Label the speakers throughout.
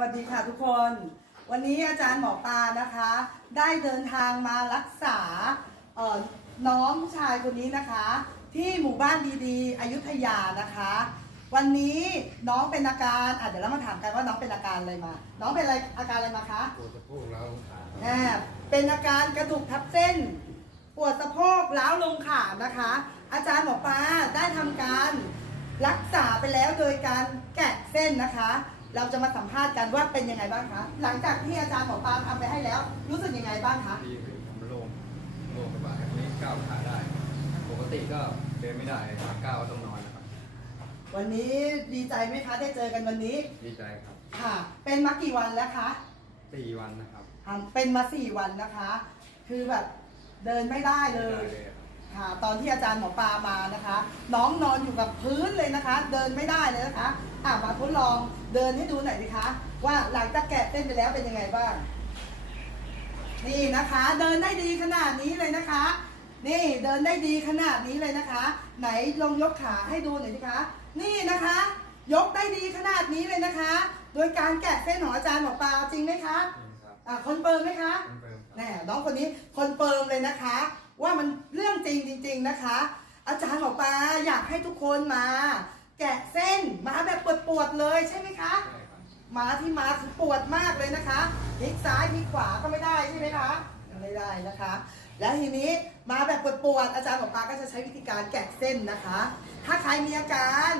Speaker 1: วัสดีค่ะทุกคน วันนี้อาจารย์หมอปลานะคะ ได้เดินทางมารักษาเอ่อน้องผู้ชายคนนี้นะคะ ที่หมู่บ้านดีๆ อยุธยานะคะ วันนี้น้องเป็นอาการอะเดี๋ยวเรามาถามกันว่าน้องเป็นอาการอะไรมา น้องเป็นอะไรอาการอะไรมาคะ
Speaker 2: ปวดสะโพกแล้วขา
Speaker 1: อ่าเป็นอาการกระดูกทับเส้น ปวดสะโพกล้าวลงขานะคะ อาจารย์หมอปลาได้ทำการรักษาไปแล้วโดยการแกะเส้นนะคะ เราจะมาสัมภาษณ์กันว่าเป็นยังไงบ้างคะ หลังจากที่อาจารย์หมอปลาทำไปให้แล้ว รู้สึกยังไงบ้างคะ
Speaker 2: ดีขึ้นทำโล่งโล่งสบายวันนี้ก้าวขาได้ ปกติก็เดินไม่ได้ขาก้าวต้องนอนนะครับ
Speaker 1: วันนี้ดีใจไหมคะได้เจอกันวันนี้
Speaker 2: ดีใจครับ
Speaker 1: ค่ะ เป็นมากี่วันแล้วคะ
Speaker 2: สี่วันนะครับ
Speaker 1: ทำเป็นมาสี่วันนะคะ คือแบบเดินไม่ได้เล
Speaker 2: ไม่ได้
Speaker 1: ย
Speaker 2: เลยครับ
Speaker 1: ค่ะ ตอนที่อาจารย์หมอปลามานะคะ น้องนอนอยู่กับพื้นเลยนะคะ เดินไม่ได้เลยนะคะอะมาทดลองเดินให้ดูหน่อยสิคะ ว่าหลังจากแกะเส้นไปแล้วเป็นยังไงบ้าง นี่นะคะ เดินได้ดีขนาดนี้เลยนะคะ นี่เดินได้ดีขนาดนี้เลยนะคะ ไหนลองยกขาให้ดูหน่อยสิคะ นี่นะคะ ยกได้ดีขนาดนี้เลยนะคะ โดยการแกะเส้นของอาจารย์หมอปลาจริงไหมคะ
Speaker 2: นี่ครับ
Speaker 1: อะคอนเฟิร์มไหมคะ
Speaker 2: คอนเฟิร์มครับ
Speaker 1: แน่น้องคนนี้คอนเฟิร์มเลยนะคะ ว่ามันเรื่อ งจริงจริง ๆนะคะ อาจารย์หมอปลาอยากให้ทุกคนมา แกะเส้นมาแบบปวดๆเลยใช่ไหมคะ
Speaker 2: ใช่ครับ
Speaker 1: มาที่มาคือปวดมากเลยนะคะพลิกซ้ายพลิกขวาก็ไม่ได้ใช่ไหมคะไม่ได้นะคะ แล้วทีนี้มาแบบปวดๆอาจารย์หมอปลาก็จะใช้วิธีการแกะเส้นนะคะ ถ้าใครมีอาการ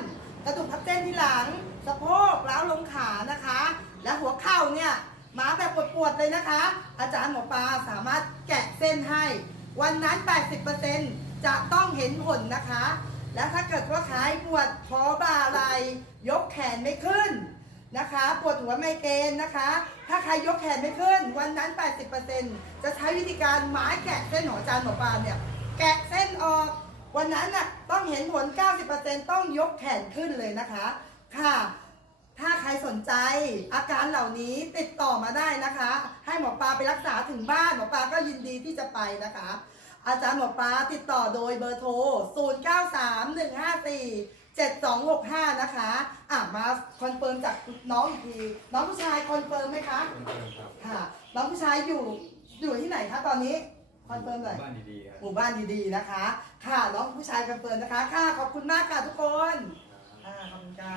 Speaker 1: กระดูกทับเส้นที่หลังสะโพกล้าวลงขานะคะ และหัวเข่าเนี่ยมาแบบปวดๆเลยนะคะ อาจารย์หมอปลาสามารถแกะเส้นให้ วันนั้น 80%จะต้องเห็นผลนะคะ และถ้าเกิดว่าใครปวดคอบ่าไหลยกแขนไม่ขึ้นนะคะ ปวดหัวไมเกรนนะคะ ถ้าใครยกแขนไม่ขึ้น วันนั้น 80%จะใช้วิธีการไม้แกะเส้นของอาจารย์หมอปลาเนี่ยแกะเส้นออกวันนั้นน่ะต้องเห็นผล 90%ต้องยกแขนขึ้นเลยนะคะ ค่ะ ถ้าใครสนใจอาการเหล่านี้ติดต่อมาได้นะคะ ให้หมอปลาไปรักษาถึงบ้านหมอปลาก็ยินดีที่จะไปนะคะ อาจารย์หมอปลาติดต่อโดยเบอร์โทร 093154 7265 นะคะ อะ มาคอนเฟิร์มจากน้องอีกที น้องผู้ชายคอนเฟิร์มไหมคะ
Speaker 2: คอนเฟิร์มครับ
Speaker 1: ค่ะ น้องผู้ชายอยู่อยู่ที่ไหนคะตอนนี้ คอนเฟิร์มหน่อย
Speaker 2: บ้านดีๆครับ
Speaker 1: หมู่บ้านดีๆนะคะ ค่ะ น้องผู้ชายคอนเฟิร์มนะคะ ค่ะ ขอบคุณมากค่ะทุกคน
Speaker 2: ครับ
Speaker 1: อ่าขอบคุณค่ะ